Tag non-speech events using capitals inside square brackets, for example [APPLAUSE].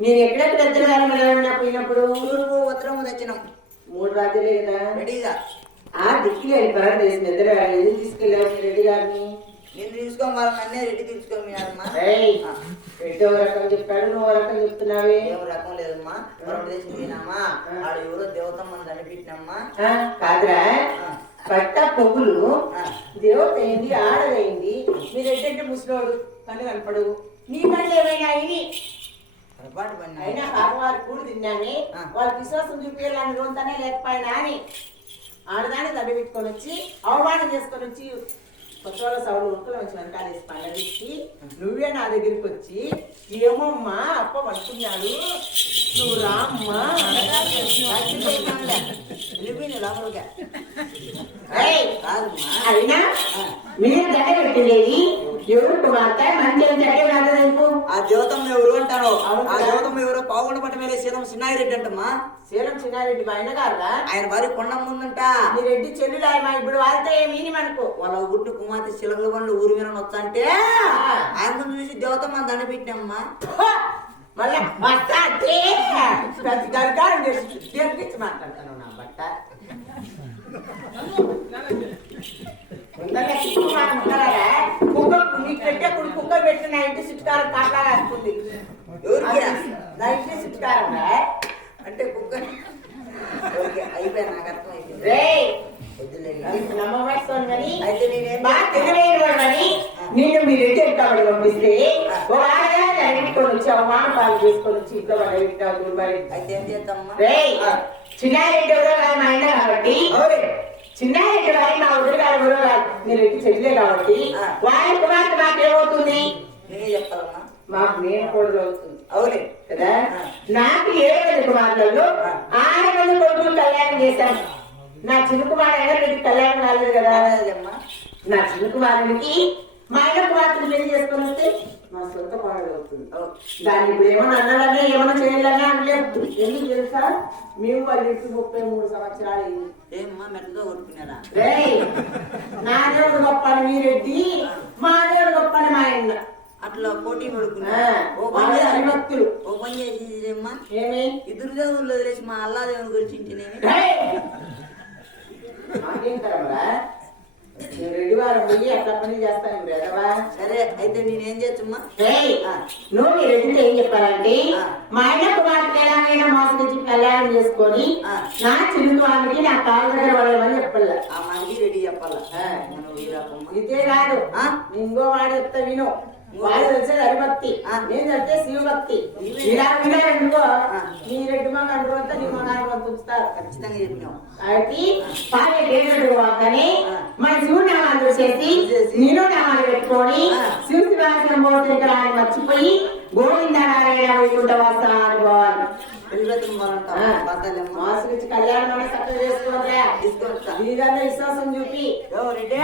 మీరు [LAUGHS] ఎక్కడెక్కడ వెళ్ళమన్నా పోయినప్పుడు? తూర్పు ఉత్తరం తెచ్చినాం మూడు రాత్రులే కదా? రెడీగా. ఆ దిక్కులు వెళ్ళిపోయారు చేసిన ఇద్దరు ఎందుకు తీసుకెళ్ళావు రెడ్డి గారిని? నేను తీసుకోవాలి అన్నీ రెడీ తీసుకోమమ్మా ఏయ్, రెడ్డి ఒక రకం చెప్పాడు? నువ్వు ఒక రకం చెప్తున్నావే? ఏం రకం లేదమ్మా. మనం దేశం పోయినామా? ఆడ ఎవరో దేవతమ్మ దండపెట్టినమ్మా ఆ, కాదురా. పట్ట పొగులు దేవత అయింది ఆడదైంది. మీ రెడ్డి అంటే ముసలోడు? కన్ను కనపడు నీ కళ్ళు ఏమైనా ఇవి? అయినా పాపవారు కూడి తిన్నామే ఆ. వాళ్ళకి విశ్వాసం చూపించాలని రోజుతోనే లేకపోయినా అని ఆడదాన్ని దండ పెట్టుకొని వచ్చి అవమానం చేసుకొని వచ్చి కొత్త వాళ్ళ సౌలు ఉరుకులు వచ్చి వెనకాలేసి పండగిచ్చి నువ్వే నా దగ్గరికి వచ్చి ఏమమ్మా అప్ప పడుతున్నాడు నువ్వు రామ్మా అయినా మీరు దండ పెట్టిండేది ఎవరు కుమార్తె? మంచి కాదు ఆ దేవతమ్మ ఎవరు అంటారు? ఆ కదా. దేవతమ్మ ఎవరో పావుగొండ పట్ట మీద సీతం సిన్నాయిరెడ్డి అంటమ్మా. శీలం చిన్నారెడ్డి మా ఆయన గారురా ఆయన భార్య కొండమ్మ ఉందంట. మీ రెడ్డి చెల్లులు ఆయన ఇప్పుడు వాళ్ళతో ఏమీ మనకు? వాళ్ళ గుడ్డు కుమార్తె శిలంగ బండ్లు ఊరు మీద వచ్చంటే ఆయన ముందు చూసి దేవతమ్మ దండ పెట్టినమ్మా. మళ్ళీ ప్రతి చేసి మాట్లాడతాను నా బట్ట [LAUGHS] సిట్టుకారం ఉండాలా? కుక్క నీకు పెట్టే కుడి కుక్క పెట్టి నా ఇంటి సిట్టుకారం కాట్లా రాసుకుంది ఎవరికి? నా ఇంటి సిట్టుకారం అంటే కుక్క. ఓకే నాకు అర్థం అయిపోయింది మీరు ఇంటి పంపిస్తే ఒక ఆడగా ఇంటికొని పాలు వచ్చి ఇంట్లో చిన్నారెడ్డి ఎవరో కాదు మా ఆయన కాబట్టి చిన్నారెడ్డి వారి మా వదిలి గారు ఎవరో కాదు మీరు ఇంటి చెల్లె కాబట్టి ఆ. వారి కుమార్తె నేనే చెప్తానమ్మా మాకు నేను కూడా అవుతుంది అవునే కదా. నాకు ఏడు మంది కుమార్తెలు ఆ. ఆరు మంది కొడుకులు కళ్యాణం చేశాను నా చిన్న కుమారుడు వీడికి కళ్యాణం కాలేదు కదా? నా చిన్న కుమారుడికి మా ఆయన కుమార్తెను పెళ్ళి చేసుకొని వస్తే మా సొంత కుమారుడు అవుతుంది. దాన్ని ఇప్పుడు ఏమన్నా అన్నాడన్నా ఏమన్నా చేయాలన్నా అనలేదు. ఎందుకు తెలుసా? మేము వాళ్ళ ఇంటికి ముప్పై మూడు సంవత్సరాలు అయింది. ఏమ్మా మెట్టతో కొట్టుకున్నారా? నా దేవుడు గొప్పని మీరెడ్డి. మా దేవుడు ఆయన అట్లా పోటీ పడుకున్నా. ఓ పని ఏమి? ఇద్దరు దేవుళ్ళు వదిలేసి మా అల్లా దేవుని గురించి వారం పోయి అట్లా పని చేస్తాను రెడవా సరే అయితే నేనేం. నువ్వు మీ రెడ్డితో ఏం చెప్పాలంటే. మా ఆయన కుమార్తె ఎలాగైనా మోసగించి కళ్యాణం చేసుకొని. నా చిరుకు వారికి నా కాళ్ళ దగ్గర పడేయమని చెప్పాల. ఆ మనకి రెడీ చెప్పాలా. ఇదే కాదు. ఆ? ఇంకో వాడు చెప్తా విను. వాడు వచ్చేది హరిభక్తి. నేను చెప్తే శివభక్తి ఇవే. ఇలా వినారనుకో ఆ. నీ రెడ్డి మగ అనుకుంటా నీ మగ అనుకుంటా ఉంచుతారు ఖచ్చితంగా చెప్పినాం కాబట్టి పాడే దేవుడు వాకని ఆ. మన శివనామాలు చేసి చేసి, నీలో నామాలు పెట్టుకొని. శివ శివాసనం పోతే మర్చిపోయి గోవింద నారాయణ వైకుంఠ వాసన అనుకోవాలి వెళ్ళిపోతాం వాళ్ళంతా బద్దలేమ్మా మాసు నుంచి కళ్యాణం చక్కగా తీసుకొస్తా విశ్వాసం చూపి రెడ్డి